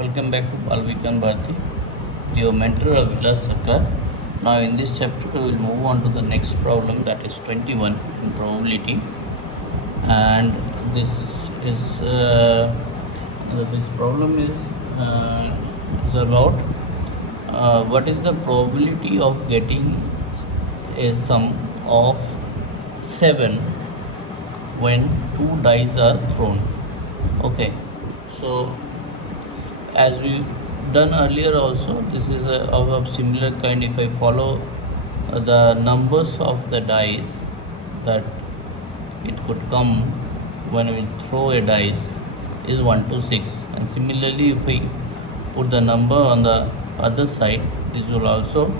Welcome back to Balvikan Bharti, your mentor Vilas Sarkar. Now, in this chapter, we will move on to the next problem, that is 21 in probability. And this problem is about what is the probability of getting a sum of 7 when two dice are thrown. Okay, so as we done earlier also, this is of a similar kind. If I follow the numbers of the dice that it could come when we throw a dice is 1 to 6, and similarly if we put the number on the other side, this will also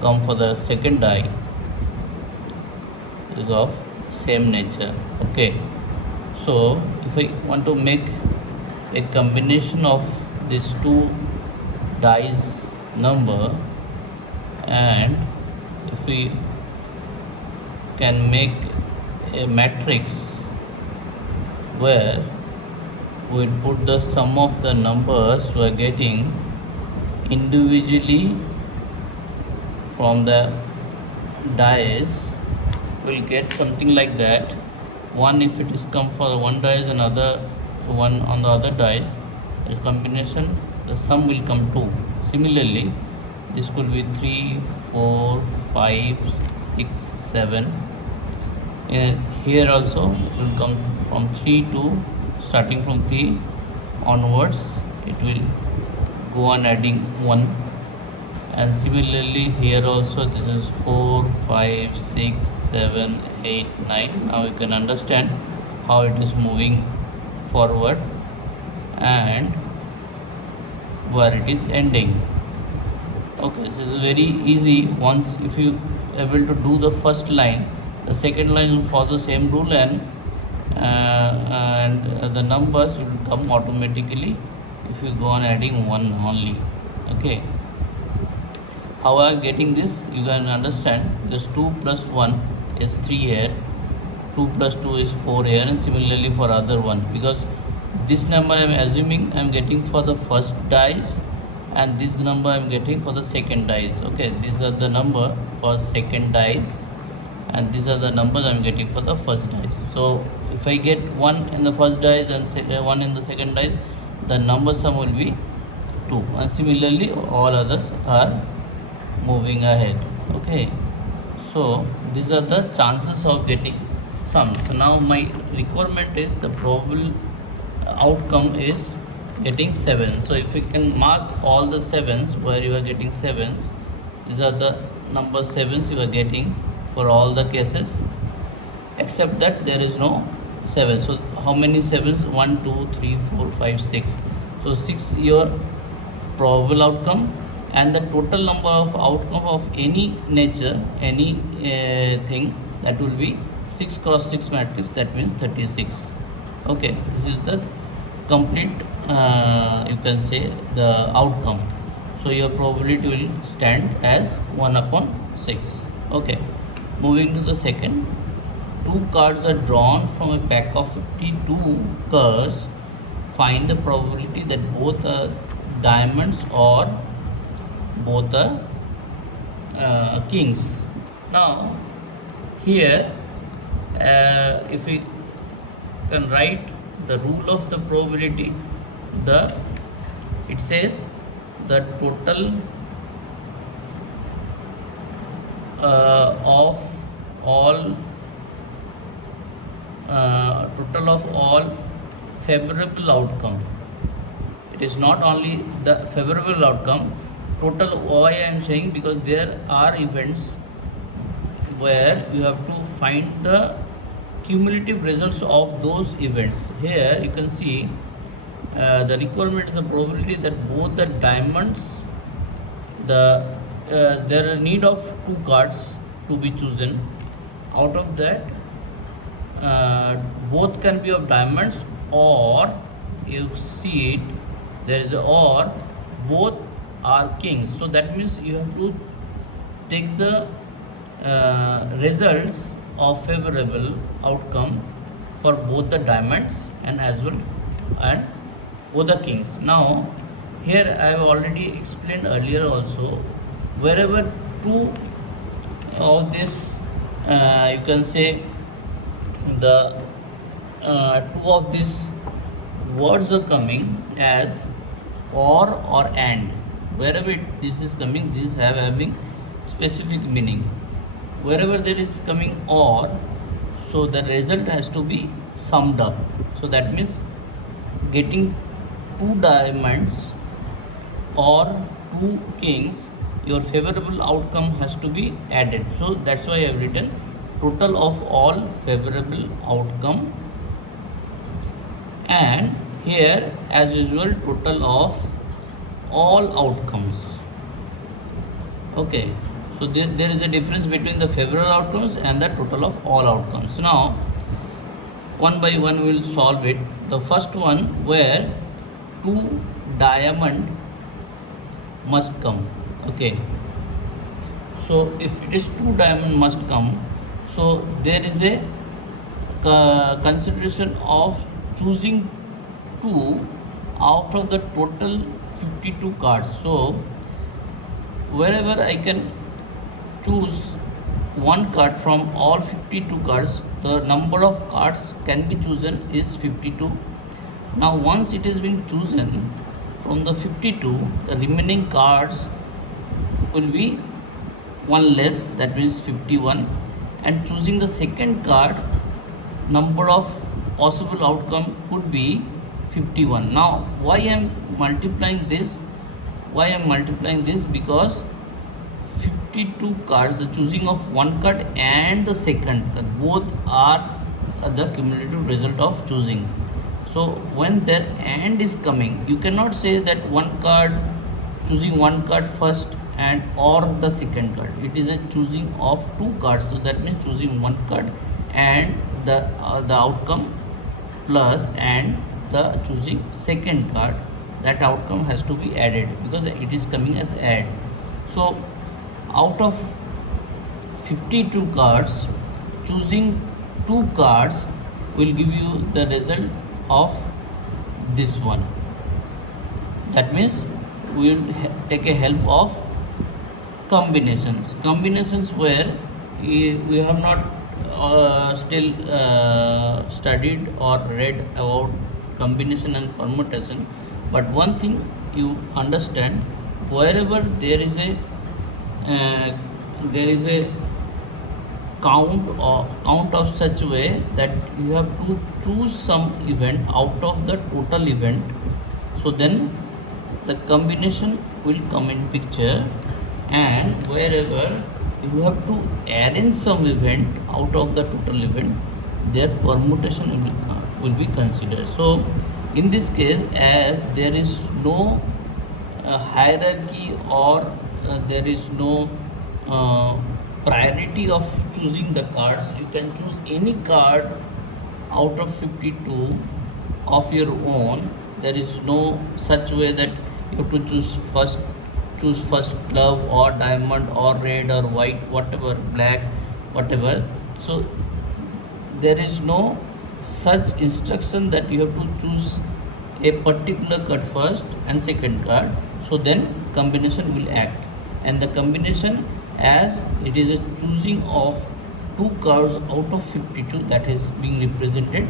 come for the second die is of same nature. Okay, so if I want to make a combination of these two dice number, and if we can make a matrix where we put the sum of the numbers we are getting individually from the dice, we'll get something like that. One, if it is come for one dice, another one on the other dice, this combination, the sum will come 2. Similarly, this could be 3, 4, 5, 6, 7. Here also it will come from 3 to, starting from 3 onwards, it will go on adding 1. And similarly here also, this is 4, 5, 6, 7, 8, 9. Now you can understand how it is moving forward and where it is ending. Okay, this is very easy. Once if you able to do the first line, the second line will follow the same rule, and the numbers will come automatically if you go on adding 1 only. Okay, how I am getting this, you can understand. This 2 plus 1 is 3 here, 2 plus 2 is 4 here, and similarly for other one, because this number I am assuming I am getting for the first dice, and this number I am getting for the second dice. Okay, these are the number for second dice, and these are the numbers I am getting for the first dice. So if I get 1 in the first dice and 1 in the second dice, the number sum will be 2, and similarly all others are moving ahead. Okay, so these are the chances of getting sums. So now my requirement is the probable outcome is getting 7. So if you can mark all the 7s where you are getting 7s, these are the number 7s you are getting for all the cases, except that there is no 7. So how many 7s? 1, 2, 3, 4, 5, 6. So 6 your probable outcome, and the total number of outcome of any nature, any thing, that will be 6 cross 6 matrix, that means 36. Okay, this is the complete you can say the outcome. So your probability will stand as 1 upon 6. Okay, moving to the second. 2 cards are drawn from a pack of 52 cards. Find the probability that both are diamonds or both are kings. Now here if we can write the rule of the probability, it says the total of all favorable outcome. It is not only the favorable outcome, total. Why I am saying, because there are events where you have to find the cumulative results of those events. Here you can see the requirement is the probability that both the diamonds, there are need of 2 cards to be chosen. Out of that, both can be of diamonds, or you see it, there is or both are kings. So that means you have to take the results of favorable outcome for both the diamonds and as well and both the kings. Now Here I have already explained earlier also, wherever two of this, you can say the two of these words are coming as or and. Wherever this is coming, these have having specific meaning. Wherever there is coming or, so the result has to be summed up. So that means getting two diamonds or two kings, your favorable outcome has to be added. So that's why I have written total of all favorable outcome, and here as usual total of all outcomes. Okay, so there is a difference between the favorable outcomes and the total of all outcomes. Now one by one we will solve it. The first one, where two diamond must come. Okay, so if it is two diamond must come, so there is a consideration of choosing two out of the total 52 cards. So wherever I can choose one card from all 52 cards, the number of cards can be chosen is 52. Now once it has been chosen from the 52, the remaining cards will be one less, that means 51, and choosing the second card, number of possible outcome could be 51. Now why I am multiplying this? Because 52 cards, the choosing of one card and the second card, both are the cumulative result of choosing. So when there and is coming, you cannot say that one card, choosing one card first and or the second card. It is a choosing of two cards, so that means choosing one card and the outcome plus and the choosing second card, that outcome has to be added because it is coming as add. So out of 52 cards, choosing two cards will give you the result of this one. That means we will take a help of combinations where we have not still studied or read about combination and permutation, but one thing you understand, wherever there is a count of such way that you have to choose some event out of the total event, so then the combination will come in picture, and wherever you have to arrange some event out of the total event, their permutation will be considered. So in this case, as there is no hierarchy or there is no priority of choosing the cards, you can choose any card out of 52 of your own. There is no such way that you have to choose first club or diamond or red or white, whatever, black, whatever. So there is no such instruction that you have to choose a particular card first and second card, so then combination will act. And the combination, as it is a choosing of two cards out of 52, that is being represented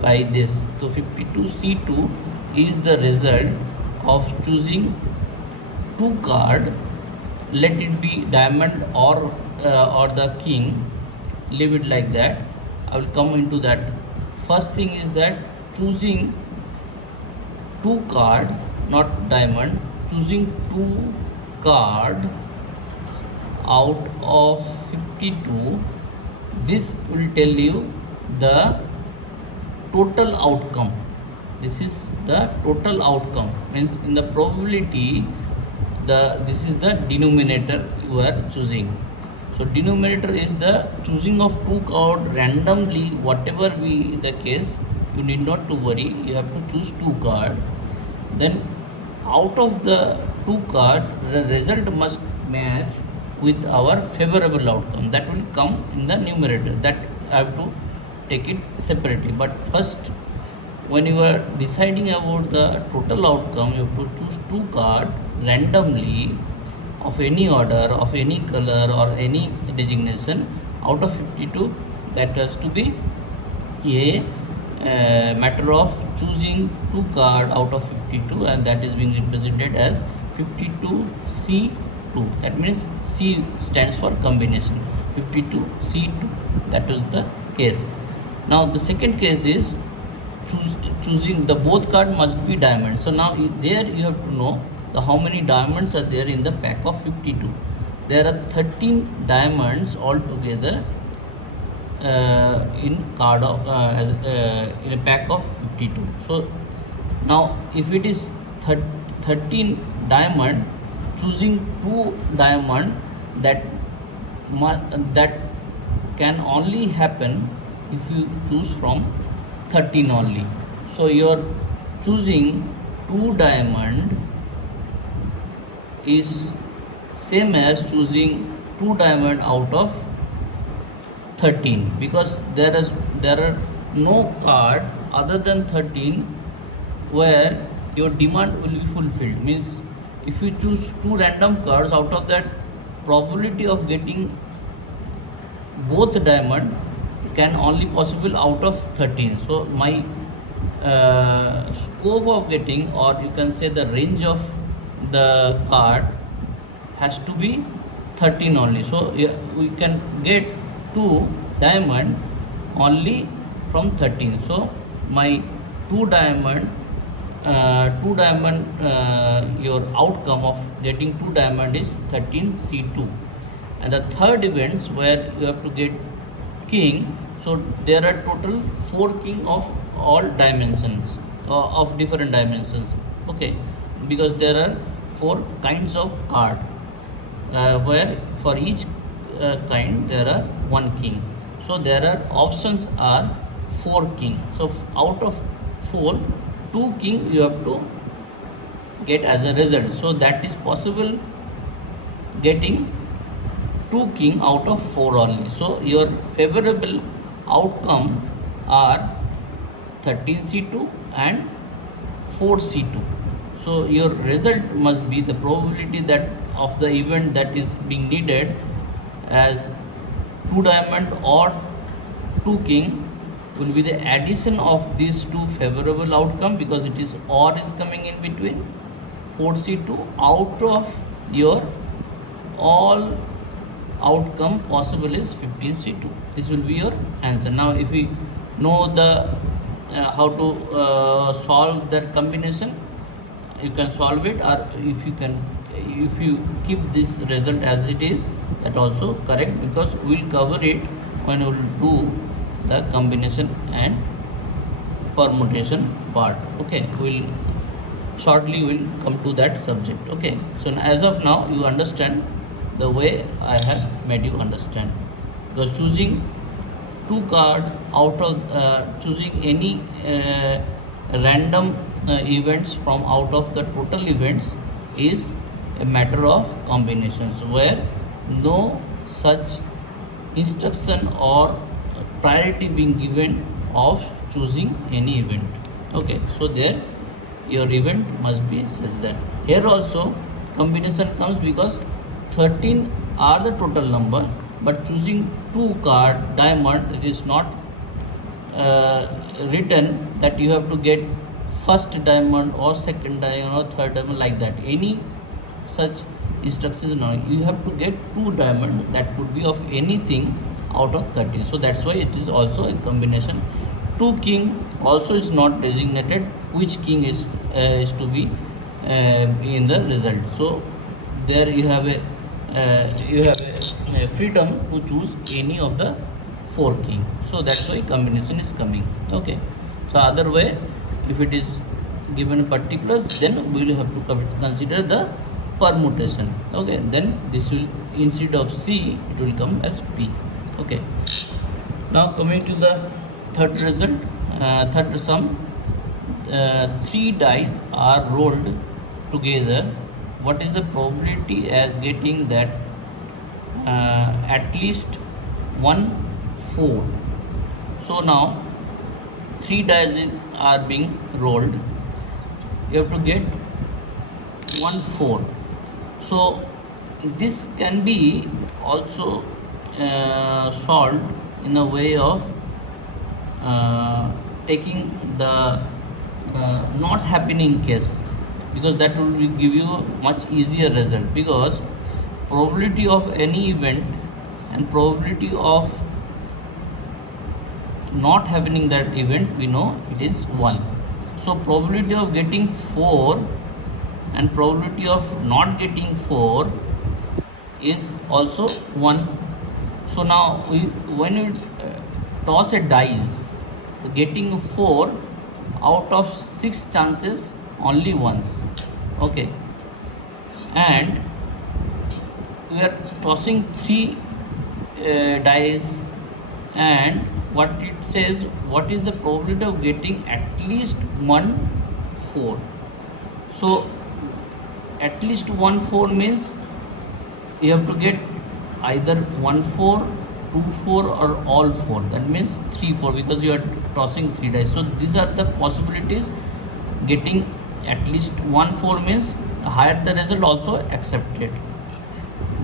by this. So 52C2 is the result of choosing two card, let it be diamond or the king, leave it like that. I will come into that. First thing is that choosing two card, not diamond, choosing two card out of 52, this will tell you the total outcome. This is the total outcome, means in the probability this is the denominator you are choosing. So denominator is the choosing of two card randomly, whatever be the case, you need not to worry, you have to choose two card. Then out of the two card, the result must match with our favorable outcome, that will come in the numerator. That I have to take it separately, but first when you are deciding about the total outcome, you have to choose two cards randomly of any order, of any color or any designation out of 52. That has to be a matter of choosing two card out of 52, and that is being represented as 52C2. That means C stands for combination, 52C2. That is the case. Now the second case is choosing the both card must be diamond. So now there you have to know how many diamonds are there in the pack of 52. There are 13 diamonds altogether in card of in a pack of 52. So now if it is 13 diamond, choosing two diamond, that can only happen if you choose from 13 only. So you're choosing two diamond is same as choosing two diamond out of 13, because there are no card other than 13 where your demand will be fulfilled. Means if you choose two random cards, out of that probability of getting both diamond can only possible out of 13. So my scope of getting, or you can say the range of the card, has to be 13 only. So we can get two diamond only from 13. So my two diamond your outcome of getting two diamond is 13C2. And the third events where you have to get king, so there are total 4 king of all dimensions, of different dimensions. Okay, because there are 4 kinds of card, where for each kind there are 1 king. So there are options are 4 king. So out of 4, 2 king you have to get as a result. So that is possible getting 2 king out of 4 only. So your favorable outcome are 13C2 and 4C2. So your result must be the probability that of the event that is being needed as 2 diamond or 2 king will be the addition of these two favorable outcome, because it is or is coming in between 4C2 out of your all outcome possible is 15C2. This will be your answer. Now if we know the how to solve that combination, you can solve it, or if you keep this result as it is, that also correct, because we will cover it when we will do the combination and permutation part. Okay, shortly we'll come to that subject. Okay, so as of now you understand the way I have made you understand, because choosing two card out of choosing any random events from out of the total events is a matter of combinations, where no such instruction or priority being given of choosing any event. Okay, so there your event must be such that. Here also combination comes because 13 are the total number, but choosing two card diamond, it is not written that you have to get first diamond or second diamond or third diamond, like that. Any such instructions now, you have to get two diamond that could be of anything out of 13. So that's why it is also a combination. Two king also is not designated which king is to be in the result. So there you have a freedom to choose any of the 4 king. So that's why combination is coming. Okay, so other way, if it is given a particular, then we will have to consider the permutation. Okay, then this will, instead of C, it will come as P. Okay, now coming to the third result, third sum. 3 dice are rolled together. What is the probability as getting that at least 1 4? So now 3 dice are being rolled, you have to get 1 4. So this can be also solved in a way of taking the not happening case, because that will give you a much easier result, because probability of any event and probability of not happening that event, we know it is 1. So probability of getting 4 and probability of not getting 4 is also 1. So now when you toss a dice, getting 4 out of 6 chances only once. Okay, and we are tossing 3 dice, and what it says, what is the probability of getting at least 1 4. So at least 1 4 means you have to get either 1 4, 2 4 or all 4. That means 3 4, because you are tossing 3 dice. So these are the possibilities. Getting at least 1 4 means higher the result also accepted,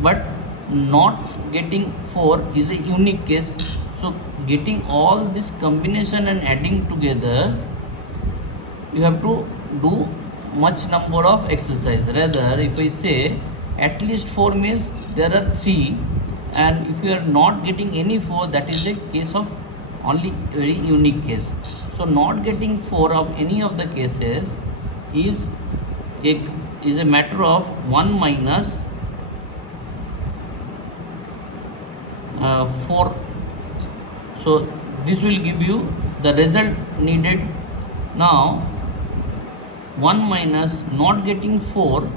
but not getting 4 is a unique case. So getting all this combination and adding together, you have to do much number of exercise. Rather, if I say at least 4 means there are 3, and if you are not getting any 4, that is a case of only very unique case. So not getting 4 of any of the cases is a matter of 1 minus 4. So this will give you the result needed. Now 1 minus not getting 4,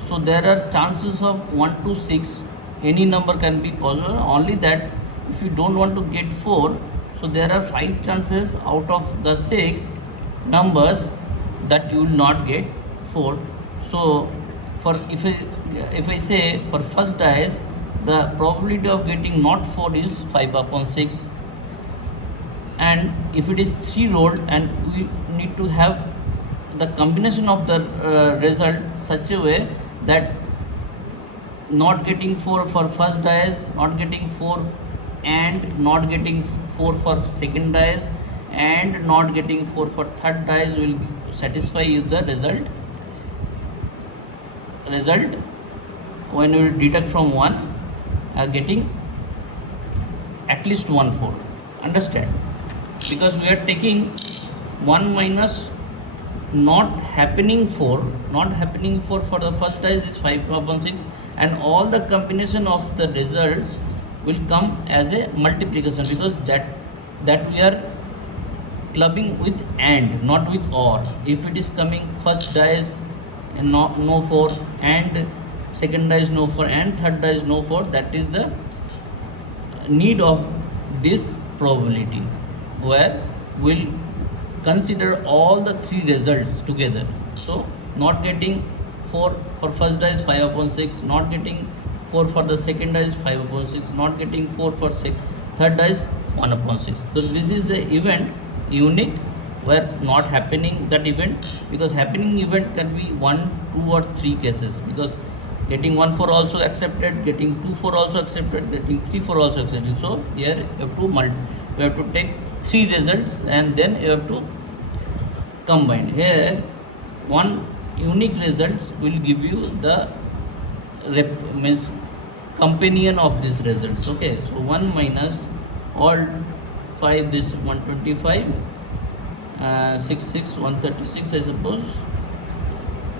so there are chances of 1 to 6, any number can be possible, only that if you don't want to get 4, so there are 5 chances out of the 6 numbers that you will not get 4. So for if I say for first dice, the probability of getting not 4 is 5 upon 6, and if it is 3 rolled, and we need to have the combination of the result such a way that not getting 4 for first dice, not getting 4 and not getting 4 for second dice, and not getting 4 for third dice will satisfy you the result when you deduct from 1, getting at least 1 4. Understand? Because we are taking 1 minus not happening 4 for the first dice is 5 upon 6, and all the combination of the results will come as a multiplication, because that we are clubbing with and, not with or. If it is coming first dice and no 4, and second dice no 4, and third dice no 4, that is the need of this probability, where we'll consider all the 3 results together. So not getting 4 for first dice 5 upon 6, not getting 4 for the second dice 5 upon 6, not getting 4 for third dice 1 upon 6. So this is the event unique, where not happening that event, because happening event can be 1, 2 or 3 cases, because getting 1 4 also accepted, getting 2 4 also accepted, getting 3 4 also accepted. So here you have to take 3 results and then you have to combine. Here one unique result will give you the means companion of these results. Okay, so 1 minus all 5, this 125, 6 6 136, I suppose.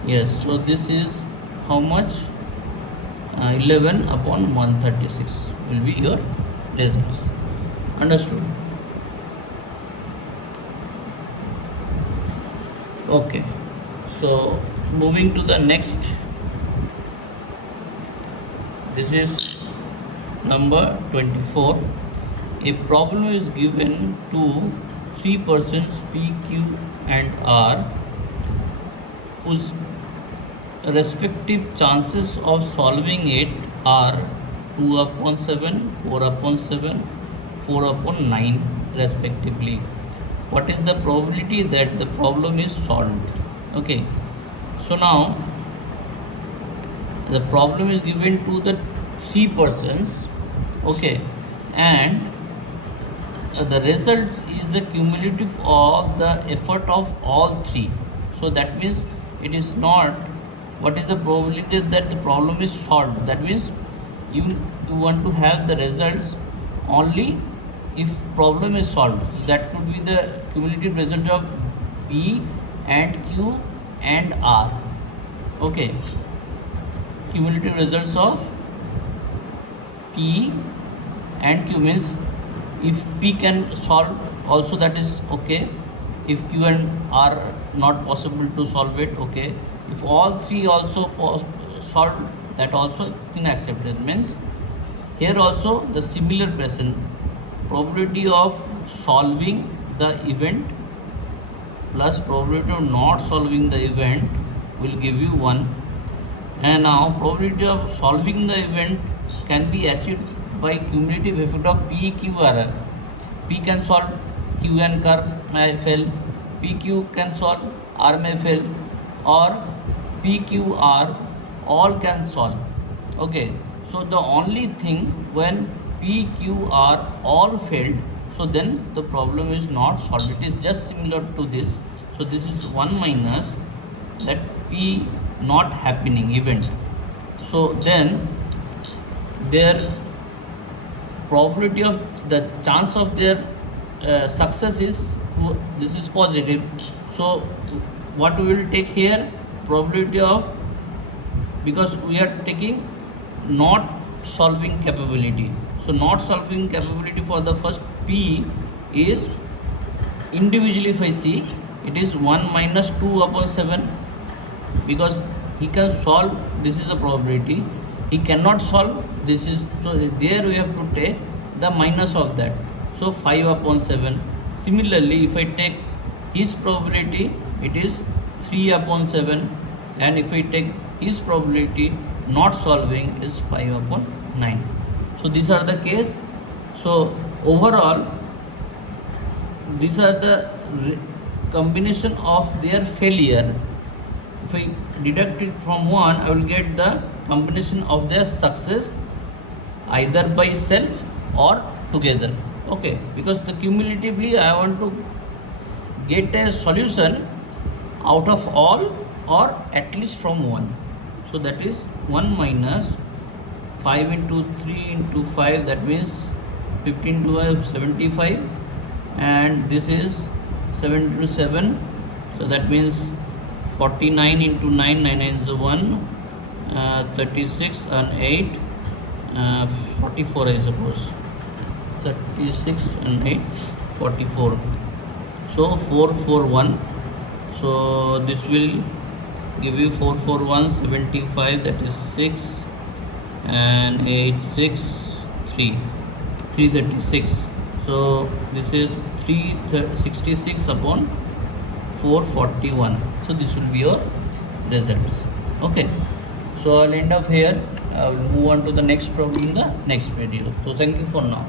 Yes, so this is how much? 11 upon 136 will be your results. Understood? Okay, so moving to the next, this is number 24. A problem is given to 3 persons P, Q and R, whose respective chances of solving it are 2 upon 7, 4 upon 7, 4 upon 9 respectively. what is the probability that the problem is solved. Okay, so now the problem is given to the three persons. Okay, and the results is the cumulative of the effort of all three. So that means it is not what is the probability that the problem is solved. That means you want to have the results only if problem is solved. So that could be the cumulative result of P and Q and R. Okay, cumulative results of P and Q means if P can solve also, that is okay. If Q and R not possible to solve it, okay. If all three also solve, that also unaccepted. Means here also the similar present, probability of solving the event plus probability of not solving the event will give you 1. And now probability of solving the event can be achieved by cumulative effect of P, Q, R. P can solve, Q and R may fail. PQ can solve, R may fail, or PQR all can solve. Okay, so the only thing when PQR all failed, so then the problem is not solved. It is just similar to this. So this is 1 minus that P not happening event. So then their probability of the chance of their success is, this is positive. So what we will take here, probability of, because we are taking not solving capability. So not solving capability for the first P is individually, if I see, it is 1 minus 2 upon 7, because he can solve, this is the probability. He cannot solve, this is, so there we have to take the minus of that. So 5 upon 7. Similarly, if I take his probability, it is 3 upon 7, and if I take his probability not solving is 5 upon 9. So these are the case. So overall, these are the combination of their failure. If I deduct it from 1, I will get the combination of their success either by self or together. Okay, because the cumulatively I want to get a solution out of all or at least from 1. So that is 1 minus 5 into 3 into 5, that means 15 to 75, and this is 7 to 7, so that means 49 into 9, 9 is 1, 36 and 8, 44 I suppose, 36 and 8, 44. So 441. So this will give you 441, 75, that is 6, and 8, 6, 3, 336. So this is 366 upon 441. So this will be your results. Okay, so I'll end up here. I will move on to the next problem in the next video. So thank you for now.